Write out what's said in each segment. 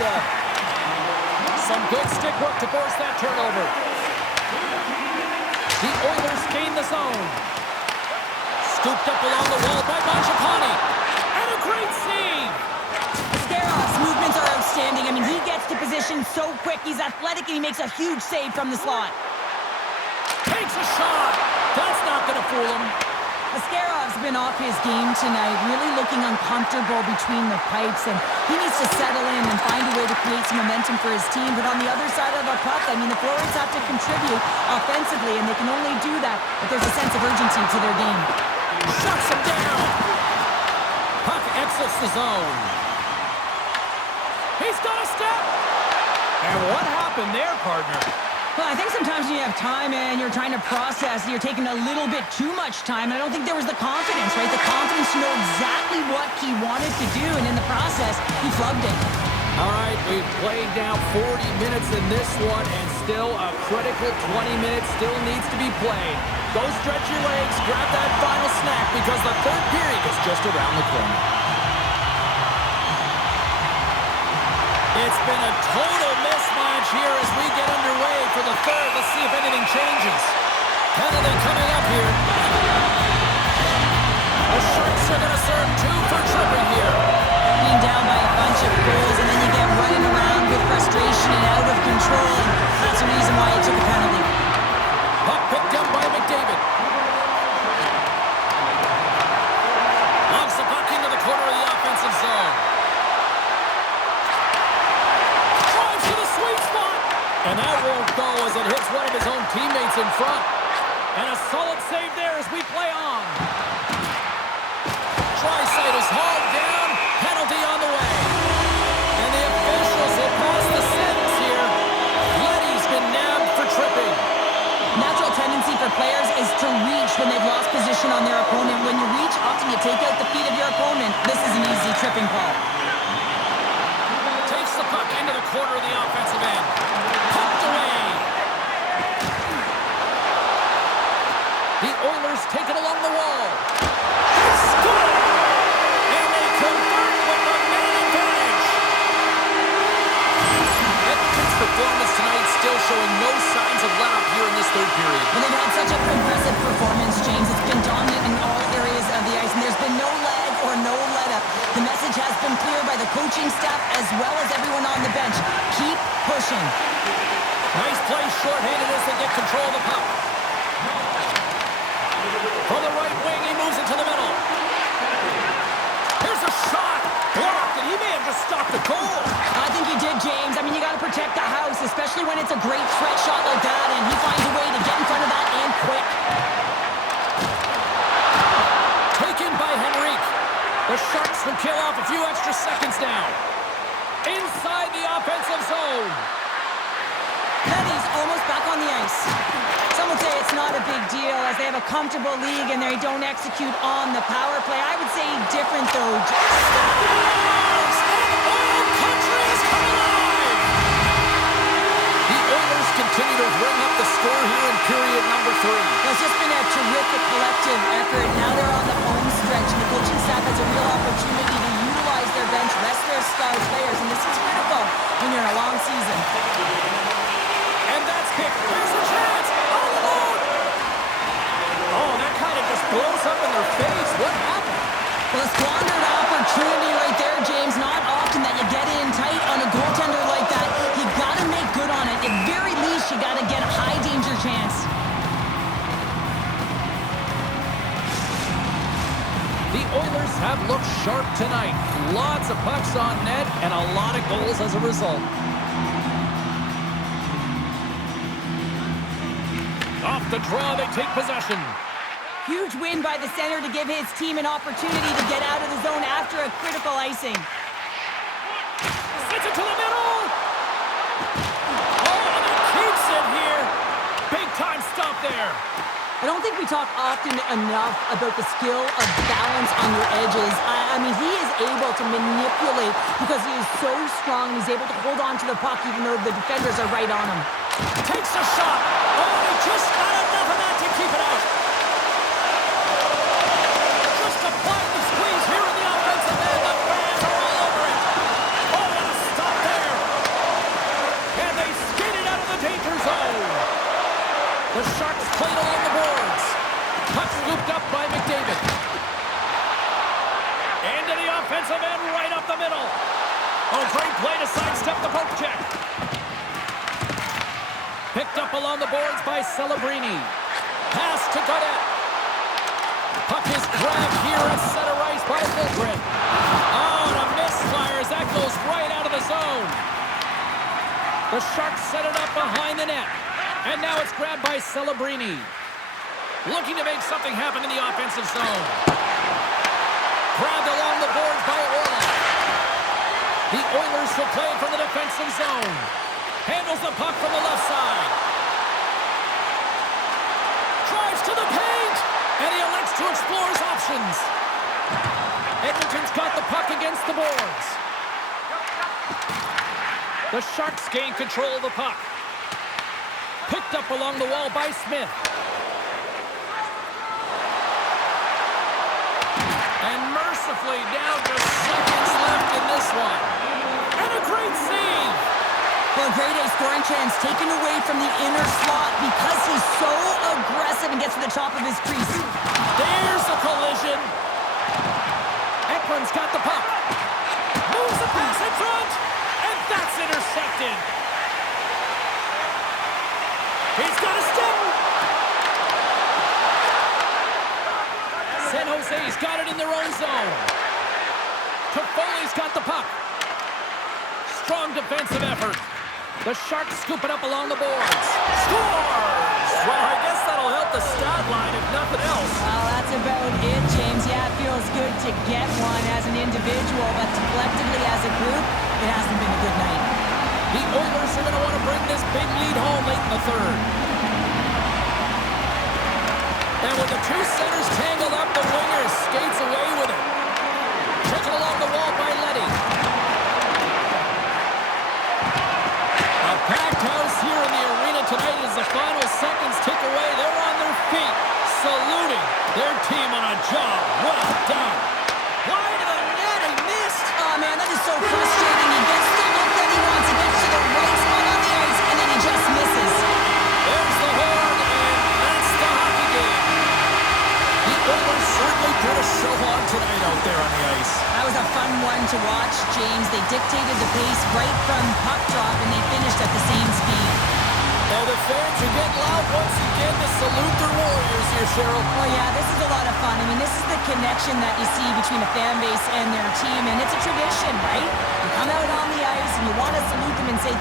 Russia. Some good stick work to force that turnover. The Oilers gain the zone. Scooped up along the wall by Mangiapane. And a great save. Skarov's movements are outstanding. I mean, he gets to position so quick. He's athletic, and he makes a huge save from the slot. Takes a shot. That's not going to fool him. Skarov's been off his game tonight, really looking uncomfortable between the pipes, and he needs to settle in and find a way to create some momentum for his team. But on the other side of the puck, I mean, the forwards have to contribute offensively, and they can only do that if there's a sense of urgency to their game. Shuts him down. Puck exits the zone. He's got a step. And what happened there, partner? Well, I think sometimes when you have time and you're trying to process, you're taking a little bit too much time. And I don't think there was the confidence, right? The confidence to know exactly what he wanted to do. And in the process, he flubbed it. All right, we've played now 40 minutes in this one, and still a critical 20 minutes still needs to be played. Go stretch your legs, grab that final snack, because the third period is just around the corner. It's been a total mismatch here as we get underway for the third. Let's see if anything changes. Penalty coming up here. The Sharks are going to serve two for tripping here. Being down by a bunch of goals, and then you get running around with frustration and out of control. And that's the reason why he took a penalty. Puck picked up by McDavid. Lobs the puck into the corner of the offensive zone. Drives to the sweet spot. And that won't go as it hits one of his own teammates in front. And a solid save there as we play on. Draisaitl is hauled down. Penalty on the way. And the officials will pass the sentence here. Leddy's been nabbed for tripping. Natural tendency for players is to reach when they've lost position on their opponent. When you reach, often you take out the feet of your opponent. This is an easy tripping call. Takes the puck into the corner of the offensive end. Pumped away. The Oilers take it along the wall. They score! And they convert with the man advantage. Edmonton's performance tonight still showing no signs of let up here in this third period. Well, they've had such a impressive performance, James. It's been dominant in all areas of the ice, and there's been no lag or no let-up. The message has been clear by the coaching staff as well as everyone on the bench. Keep pushing. Nice play shorthanded as they get control of the puck. From the right wing, he moves it to the middle. Here's a shot. Blocked, and he may have just stopped the goal. I think he did, James. I mean, you got to protect the house, especially when it's a great threat shot like that, and he finds a way to get in front of that and quick. Taken by Henrique. The Sharks will kill off a few extra seconds now. Inside the offensive zone. Leddy's almost back on the ice. Some would say it's not a big deal as they have a comfortable league and they don't execute on the power play. I would say different, though. Oil country is coming alive! The Oilers continue to bring up the score here in period number 3. Well, it's just been a terrific collective effort. Now they're on the home stretch, and the coaching staff has a real opportunity to utilize their bench, rest their star players, and this is critical when you're in a long season. And that's kicked. Here's a chance. All alone. Oh, that kind of just blows up in their face. What happened? Well, a squandered opportunity right there, James. Not often that you get in tight on a goaltender like that. You got to make good on it. At very least, you got to get a high danger chance. The Oilers have looked sharp tonight. Lots of pucks on net and a lot of goals as a result. Off the draw, they take possession. Huge win by the center to give his team an opportunity to get out of the zone after a critical icing. Sends it to the middle. Oh, and he keeps it here. Big time stop there. I don't think we talk often enough about the skill of balance on your edges. I mean, he is able to manipulate because he is so strong. He's able to hold on to the puck even though the defenders are right on him. Takes a shot. Oh, he just got enough of that to keep it out. Just applying the squeeze here in the offensive end. The fans are all over it. Oh, what a stop there. Oh, great play to sidestep the poke check. Picked up along the boards by Celebrini. Pass to Godet. Puck is grabbed here at center ice by Fulgren. Oh, and a misfire as that goes right out of the zone. The Sharks set it up behind the net. And now it's grabbed by Celebrini. Looking to make something happen in the offensive zone. Grabbed along the boards by Orlov. The Oilers will play it from the defensive zone. Handles the puck from the left side. Drives to the paint. And he elects to explore his options. Edmonton's got the puck against the boards. The Sharks gain control of the puck. Picked up along the wall by Smith. And mercifully down to seconds left in this one. And a great save. Well, a grade A scoring chance taken away from the inner slot because he's so aggressive and gets to the top of his crease. There's a collision. Ekman's got the puck. Moves the pass in front. And that's intercepted. He's got a stick. San Jose's got it in their own zone. Toffoli's got the puck. Strong defensive effort. The Sharks scoop it up along the boards. Scores! Well, I guess that'll help the stat line if nothing else. Well, that's about it, James. Yeah, it feels good to get one as an individual, but collectively as a group, it hasn't been a good night. The Oilers are going to want to bring this big lead home late in the third. And with the two centers tangled up, the winger skates away with it. Taken along the wall by Leddy. A packed house here in the arena tonight as the final seconds tick away. They're on their feet, saluting their team on a job well done. Wide of the net, he missed. Oh, man, that is so frustrating. He gets the look that he wants. He gets to the right spot on the ice, and then he just misses. There's the horn, and that's the hockey game. The Oilers certainly put a show on tonight out there on the ice. That was a fun one to watch, James. They dictated the pace right from puck drop, and they finished at the same speed. Now the fans are getting loud once again to salute their Warriors here, Cheryl. Oh, yeah, this is a lot of fun. I mean, this is the connection that you see between a fan base and their team, and it's a tradition, right? You come out on the ice, and you want to salute them and say...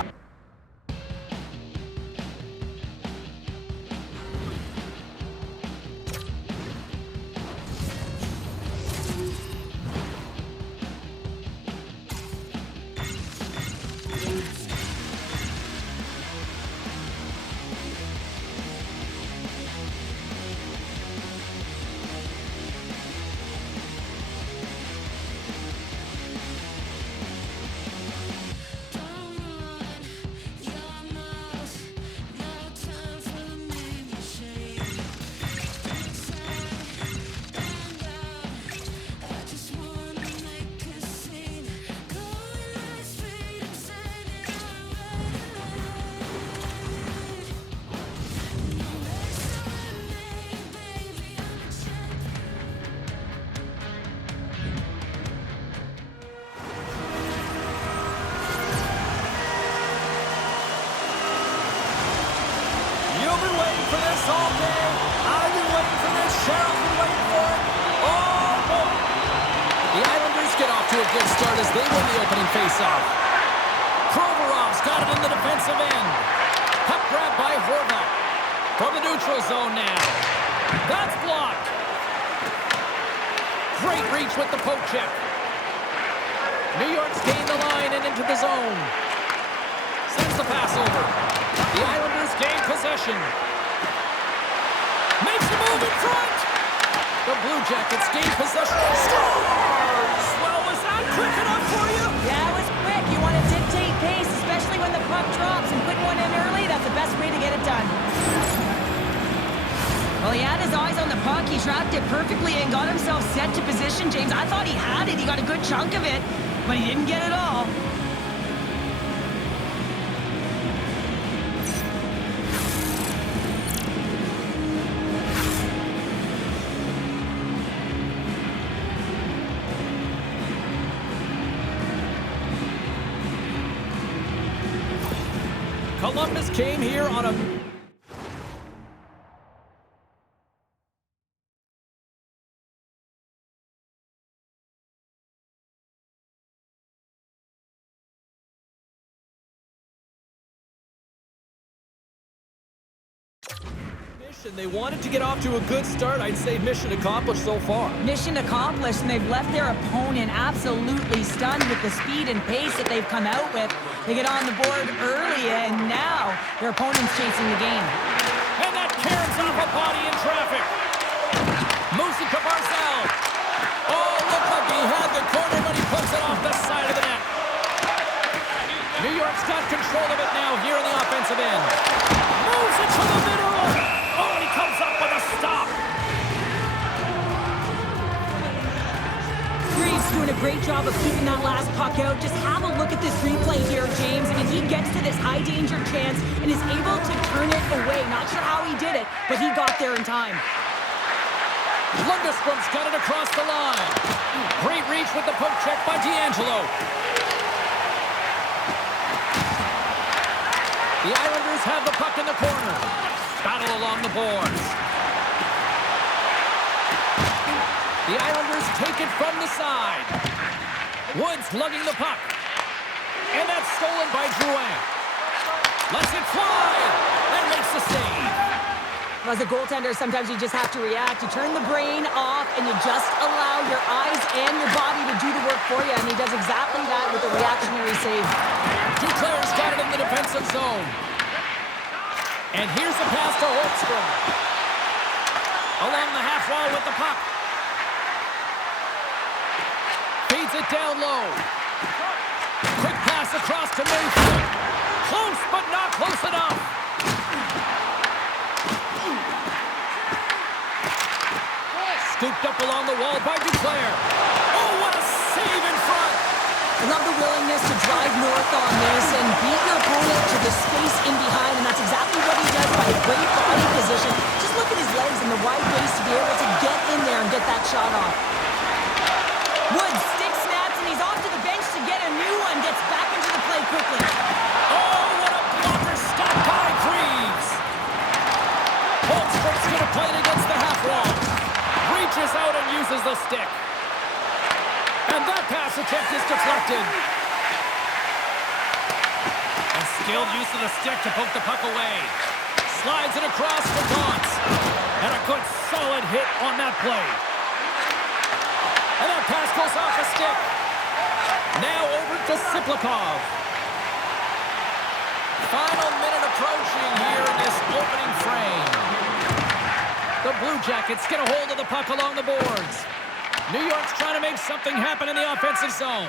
For this all day. I've been waiting for this. Cheryl's been waiting for it. Oh, boy. The Islanders get off to a good start as they win the opening faceoff. Provorov's got it in the defensive end. Puck grab by Horvat. From the neutral zone now. That's blocked. Great reach with the poke check. New York's gained the line and into the zone. Sends the pass over. The Islanders gain possession. Makes the move in front. The Blue Jackets gain possession. Scores! Well, was that quick enough for you? Yeah, it was quick. You want to dictate pace, especially when the puck drops, and put one in early. That's the best way to get it done. Well, he had his eyes on the puck. He tracked it perfectly and got himself set to position, James. I thought he had it. He got a good chunk of it, but he didn't get it all. Columbus came here on a... They wanted to get off to a good start. I'd say mission accomplished so far. Mission accomplished, and they've left their opponent absolutely stunned with the speed and pace that they've come out with. They get on the board early, and now their opponent's chasing the game. And that carries off a body in traffic. Musica Barzal. Oh, looked like he had the corner, but he puts it off the side of the net. New York's got control of it now here in the offensive end. Moves it to the middle. Oh, and he comes up with a stop. Greaves doing a great job of keeping that last puck out. Just have a look at this replay here, James. I mean, he gets to this high-danger chance and is able to turn it away. Not sure how he did it, but he got there in time. Lundstrom's got it across the line. Great reach with the poke check by D'Angelo. The Islanders have the puck in the corner. Battle along the boards. The Islanders take it from the side. Woods lugging the puck. And that's stolen by Drouin. Lets it fly. And makes the save. As a goaltender, sometimes you just have to react. You turn the brain off, and you just allow your eyes and your body to do the work for you. And he does exactly that with a reactionary save. Duclair's got it in the defensive zone. And here's the pass to Holmstrom. Along the half wall with the puck. Feeds it down low. Quick pass across to Mayfield. Close, but not close enough. Scooped up along the wall by Duclair. Oh, what a save in front. I love the willingness to drive north on this and beat your opponent to the space in behind, and that's exactly what he does by a great body position. Just look at his legs and the wide waist to be able to get in there and get that shot off. Woods stick snaps, and he's off to the bench to get a new one. Gets back into the play quickly. Oh, what a blocker stop by Greaves. Holmstrom's going to play it against the half wall. Reaches out and uses the stick. And that pass attempt is deflected. And skilled use of the stick to poke the puck away. Slides it across for Gaunce. And a good solid hit on that play. And that pass goes off a stick. Now over to Siplikov. Final minute approaching here in this opening frame. The Blue Jackets get a hold of the puck along the boards. New York's trying to make something happen in the offensive zone.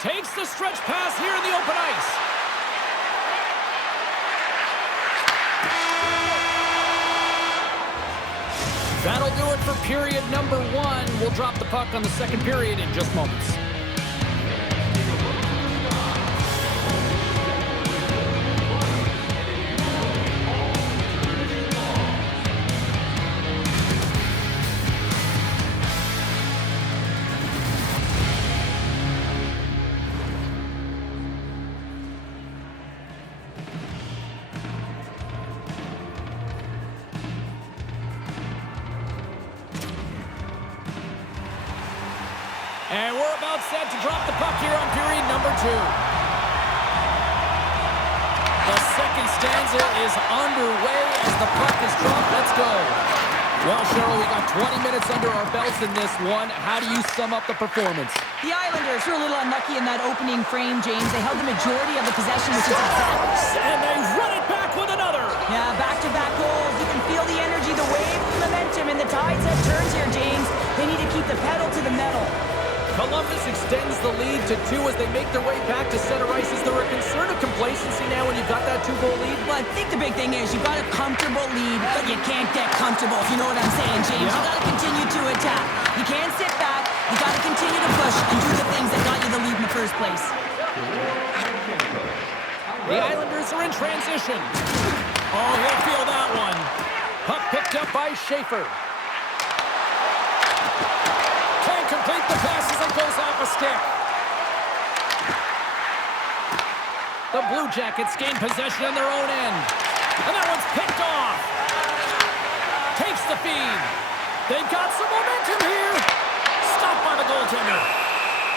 Takes the stretch pass here in the open ice. That'll do it for period number 1. We'll drop the puck on the second period in just moments. And we're about set to drop the puck here on period number 2. The second stanza is underway as the puck is dropped. Let's go. Well, Cheryl, we got 20 minutes under our belts in this one. How do you sum up the performance? The Islanders were a little unlucky in that opening frame, James. They held the majority of the possession, which is exactly... And they run it back with another. Yeah, back-to-back goals. You can feel the energy, the wave, the momentum, and the tides have turned here, James. They need to keep the pedal to the metal. Columbus extends the lead to 2 as they make their way back to center ice. Is there a concern of complacency now when you've got that 2-goal lead? Well, I think the big thing is you've got a comfortable lead, but you can't get comfortable, if you know what I'm saying, James. Yeah. You got to continue to attack. You can't sit back. You got to continue to push and do the things that got you the lead in the first place. The Islanders are in transition. Oh, he'll feel that one. Puck picked up by Schaefer. Complete the pass as it goes off a stick. The Blue Jackets gain possession on their own end. And that one's picked off. Takes the feed. They've got some momentum here. Stopped by the goaltender.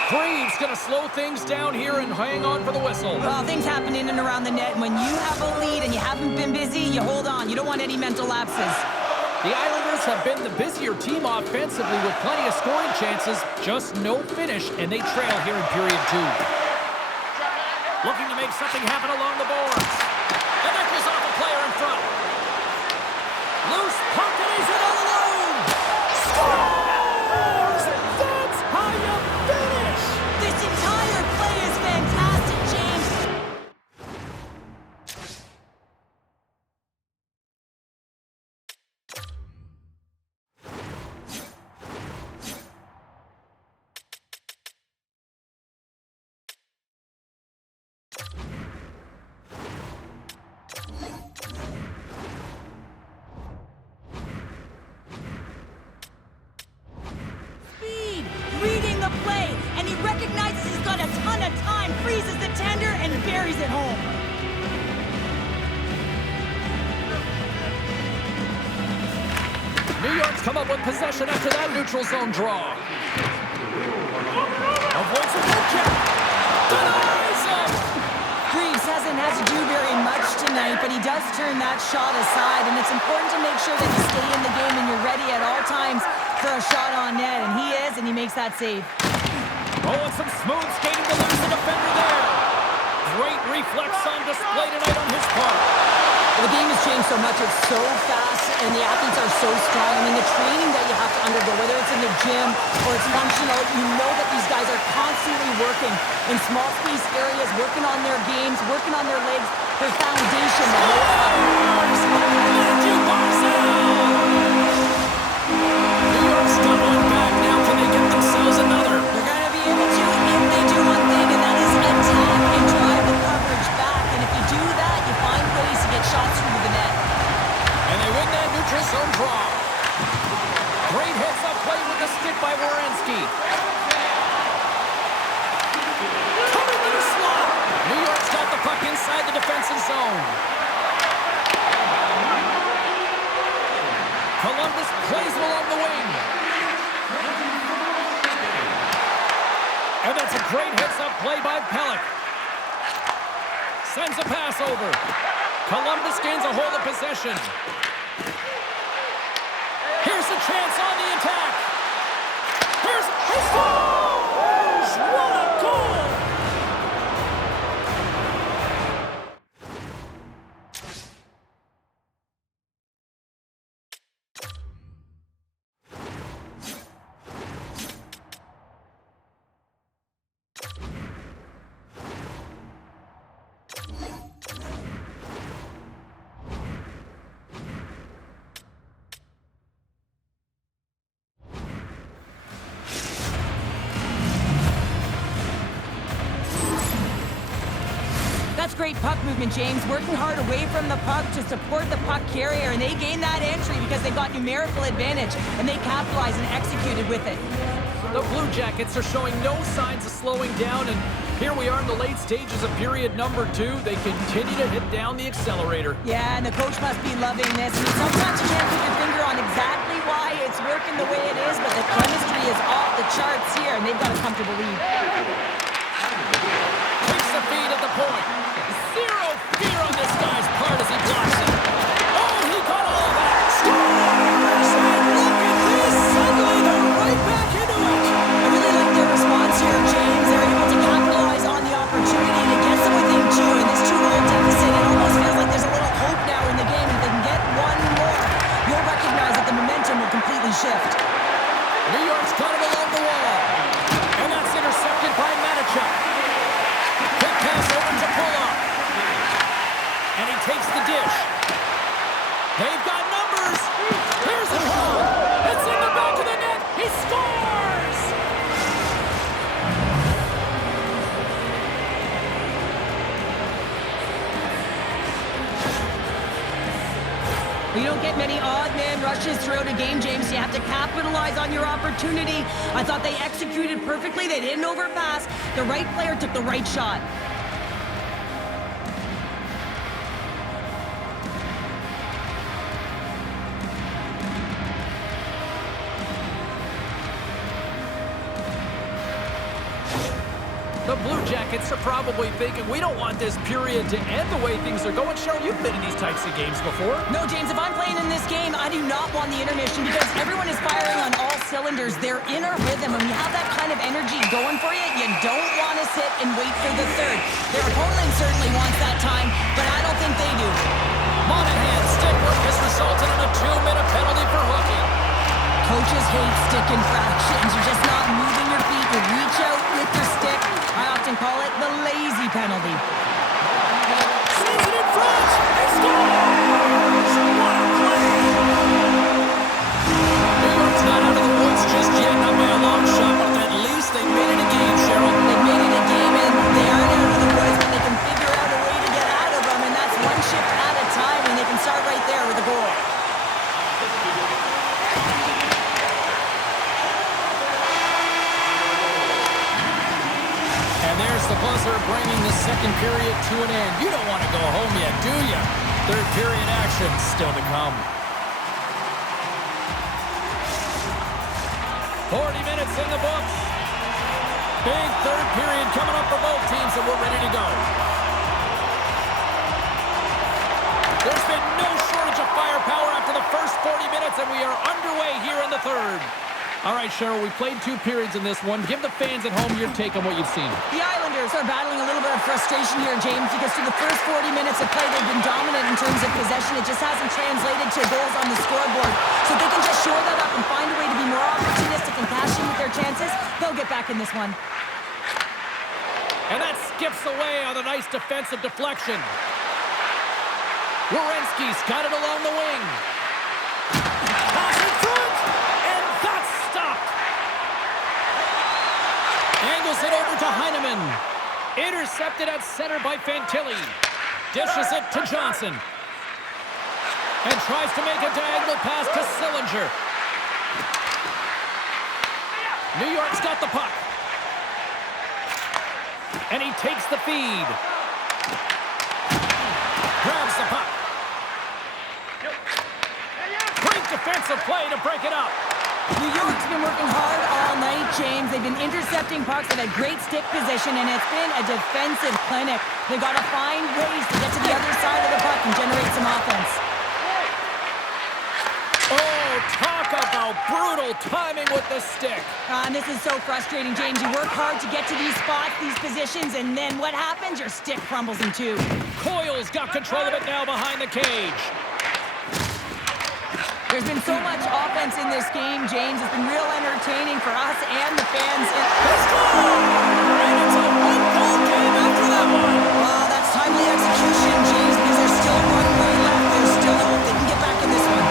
Greaves going to slow things down here and hang on for the whistle. Well, things happen in and around the net. When you have a lead and you haven't been busy, you hold on. You don't want any mental lapses. The Islanders have been the busier team offensively with plenty of scoring chances. Just no finish, and they trail here in period 2. Looking to make something happen along the boards. And that goes off a player in front. Loose puck, and he's in alone. Scores! That's how you finish! This entire play is fantastic, James. Reading the play, and he recognizes he's got a ton of time, freezes the tender, and buries it home. New York's come up with possession after that neutral zone draw. Avoids a good check. Denies him! Greaves hasn't had to do very much tonight, but he does turn that shot aside, and it's important to make sure that you stay in the game and you're ready at all times for a shot on net, and he is, and he makes that save. Oh, and some smooth skating to lose the defender there. Great reflex on display tonight on his part. Well, the game has changed so much. It's so fast, and the athletes are so strong. I mean, the training that you have to undergo, whether it's in the gym or it's functional, you know that these guys are constantly working in small space areas, working on their games, working on their legs, their foundation. New York's got one back now. Can they get themselves another? They're going to be able to if they do one thing, and that is attack and drive the coverage back. And if you do that, you find ways to get shots through the net. And they win that neutral zone draw. Great hits up play with the stick by Werenski. Coming with a slot. New York's got the puck inside the defensive zone. Columbus plays along the wing. And that's a great hits-up play by Pelech. Sends a pass over. Columbus gains a hold of possession. Here's a chance on the attack. He scores! What a goal! That's great puck movement, James. Working hard away from the puck to support the puck carrier, and they gain that entry because they got numerical advantage, and they capitalized and executed with it. The Blue Jackets are showing no signs of slowing down, and here we are in the late stages of period number 2. They continue to hit down the accelerator. Yeah, and the coach must be loving this. I mean, sometimes you can't put your finger on exactly why it's working the way it is, but the chemistry is off the charts here, and they've got a comfortable lead. Takes the feed at the point. Zero fear on this guy's part as he blocks it. Oh, he got all of that. Scores! And look at this. Suddenly they're right back into it. I really like their response here, James. They're able to capitalize on the opportunity to get them within 2 in this 2-goal deficit. It almost feels like there's a little hope now in the game. If they can get one more, you'll recognize that the momentum will completely shift. New York's got it along the wall. And that's intercepted by Matichuk. Quick pass over to Pulock. And he takes the dish. They've got numbers. Here's the shot. It's in the back of the net. He scores! You don't get many odd man rushes throughout a game, James. You have to capitalize on your opportunity. I thought they executed perfectly. They didn't overpass. The right player took the right shot. Jackets are probably thinking, we don't want this period to end the way things are going. Cheryl, you've been in these types of games before. No, James, if I'm playing in this game, I do not want the intermission because everyone is firing on all cylinders. They're in a rhythm, and when you have that kind of energy going for you, you don't want to sit and wait for the third. Their opponent certainly wants that time, but I don't think they do. Monahan's stick work has resulted in a 2-minute penalty for hooking. Coaches hate stick infractions. You're just not moving your feet. You reach out with your stick. I often call it the lazy penalty. Sends it in front. They scores! What a play! New York's not out of the woods just yet. Not by a long shot, but at least they made it a game, Cheryl. They've made it a game, and they aren't out of the woods, but they can figure out a way to get out of them, and that's one shift at a time, and they can start right there with a goal. And there's the buzzer bringing the second period to an end. You don't want to go home yet, do you? Third period action still to come. 40 minutes in the books. Big third period coming up for both teams, and we're ready to go. There's been no shortage of firepower after the first 40 minutes, and we are underway here in the third. All right, Cheryl, we played 2 periods in this one. Give the fans at home your take on what you've seen. The Islanders are battling a little bit of frustration here, James, because through the first 40 minutes of play, they've been dominant in terms of possession. It just hasn't translated to goals on the scoreboard. So if they can just shore that up and find a way to be more opportunistic and cash in with their chances, they'll get back in this one. And that skips away on a nice defensive deflection. Werenski's got it along the wing. Pass in front, and that's stopped. Angles it over to Heineman. Intercepted at center by Fantilli. Dishes it to Johnson. And tries to make a diagonal pass to Sillinger. New York's got the puck. And he takes the feed. Grabs the puck. Great defensive play to break it up. New York's been working hard all night, James. They've been intercepting pucks. They've had great stick position, and it's been a defensive clinic. They've got to find ways to get to the other side of the puck and generate some offense. Oh, talk about brutal timing with the stick. And this is so frustrating, James. You work hard to get to these spots, these positions, and then what happens? Your stick crumbles in two. Coyle's got control of it now behind the cage. There's been so much offense in this game, James. It's been real entertaining for us and the fans. Let's go! And it's a one-goal game after that one. Well, that's timely execution, James, because there's still one way left. There's still hope they can get back in this one.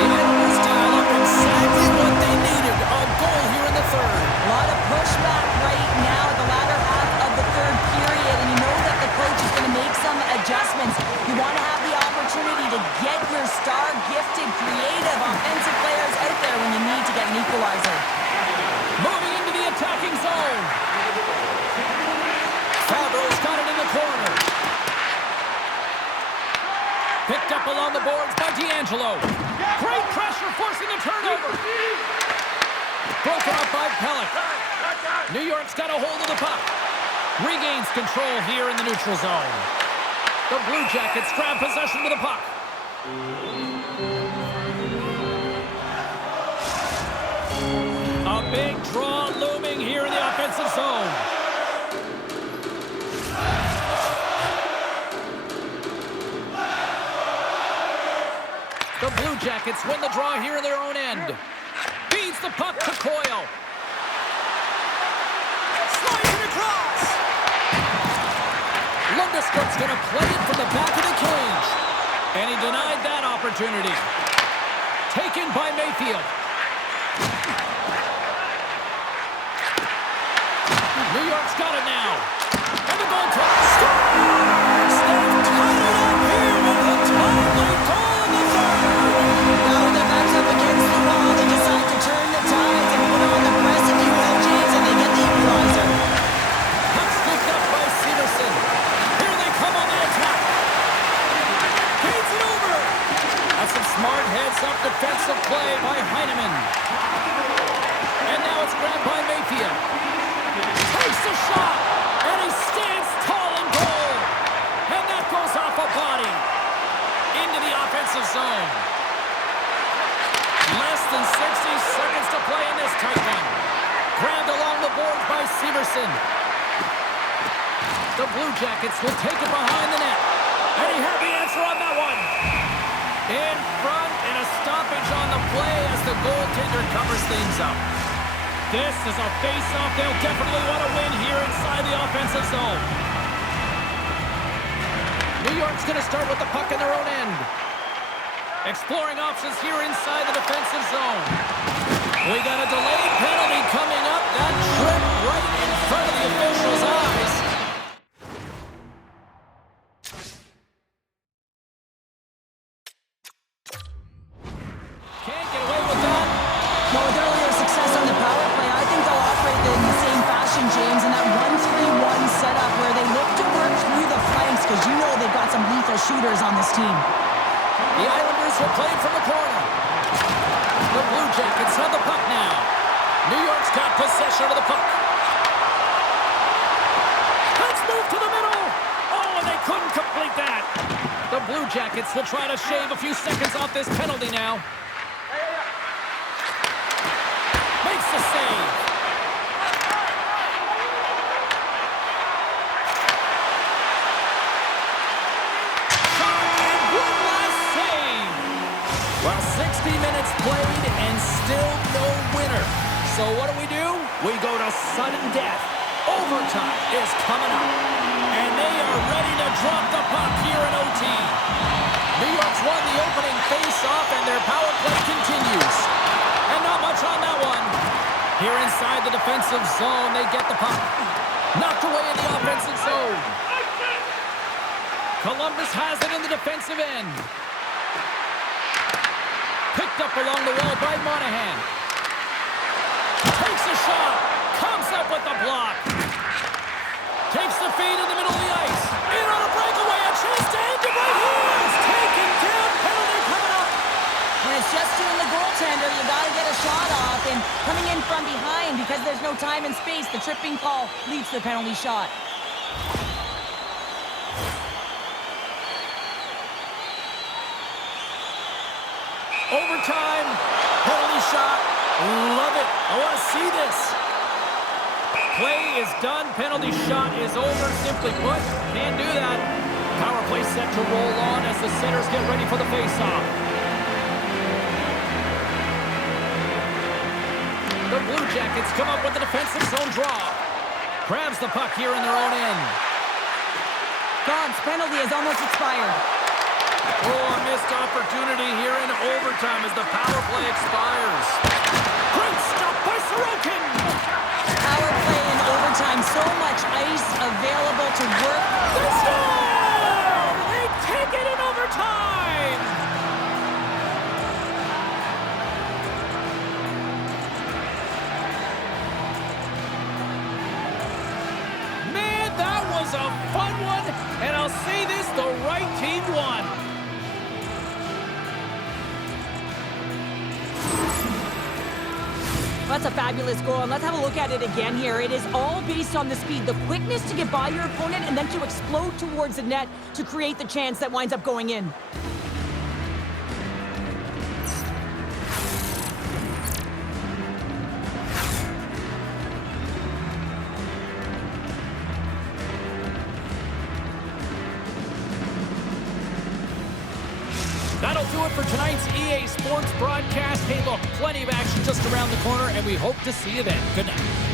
The Islanders dial up exactly what they needed. A goal here in the third. A lot of pushback right now at the latter half of the third period, and you know that the coach is going to make some adjustments. You want to have the opportunity to get your star, gifted, creative offensive players out there when you need to get an equalizer. Moving into the attacking zone. Fabro's got it in the corner. Picked up along the boards by D'Angelo. Great pressure forcing a turnover. Broken up by Pelech. New York's got a hold of the puck. Regains control here in the neutral zone. The Blue Jackets grab possession to the puck. A big draw looming here in the offensive zone. The Blue Jackets win the draw here in their own end. Feeds the puck to Coyle. Slides it across. Lundeskog's going to play it from the back of the cage. And he denied that opportunity. Taken by Mayfield. New York's got it now. And the goal scores! They've tied it up here with a timely goal in the third. Now with their backs up against the wall, they decide to turn the tides and put on the press, if you will, James, and they get the equalizer. Puck scooped up by Severson. Here they come on the attack. Feeds it over. That's some smart heads-up defensive play by Heineman. And now it's grabbed by Mayfield. Takes the shot. Severson. The Blue Jackets will take it behind the net. And he had the answer on that one. In front, and a stoppage on the play as the goaltender covers things up. This is a face-off they'll definitely want to win here inside the offensive zone. New York's going to start with the puck in their own end. Exploring options here inside the defensive zone. We got a delayed penalty coming up. That tripped right in front of the official's eyes. Can't get away with that. Well, with earlier success on the power play, I think they'll operate in the same fashion, James, in that 1-3-1 setup where they look to work through the flanks because you know they've got some lethal shooters on this team. The Islanders will play from the corner. The Blue Jackets have the puck now. New York's got possession of the puck. Let's move to the middle. Oh, and they couldn't complete that. The Blue Jackets will try to shave a few seconds off this penalty now. Makes the save. And one last save. Well, 60 minutes played and still no winner. So what do? We go to sudden death. Overtime is coming up. And they are ready to drop the puck here in OT. New York's won the opening face-off, and their power play continues. And not much on that one. Here inside the defensive zone, they get the puck. Knocked away in the offensive zone. Columbus has it in the defensive end. Picked up along the wall by Monahan. Takes a shot. Comes up with the block. Takes the feed in the middle of the ice. In on a breakaway. A chance to end it right here. It's taken down. Penalty coming up. When it's just you and the goaltender, you got to get a shot off. And coming in from behind, because there's no time and space, the tripping call leads to the penalty shot. Overtime. Penalty shot. Love it. I want to see this. Play is done. Penalty shot is over. Simply put, can't do that. Power play set to roll on as the centers get ready for the face-off. The Blue Jackets come up with the defensive zone draw. Grabs the puck here in their own end. Don's penalty has almost expired. Oh, a missed opportunity here in overtime as the power play expires. Great stop by Sorokin. Power play in overtime, so much ice available to work. They score! They take it in overtime! Man, that was a fun one, and I'll say this, the right team won. That's a fabulous goal, and let's have a look at it again here. It is all based on the speed, the quickness to get by your opponent, and then to explode towards the net to create the chance that winds up going in. That'll do it for tonight's EA Sports broadcast. Hey, look, plenty of action just around the corner, and we hope to see you then. Good night.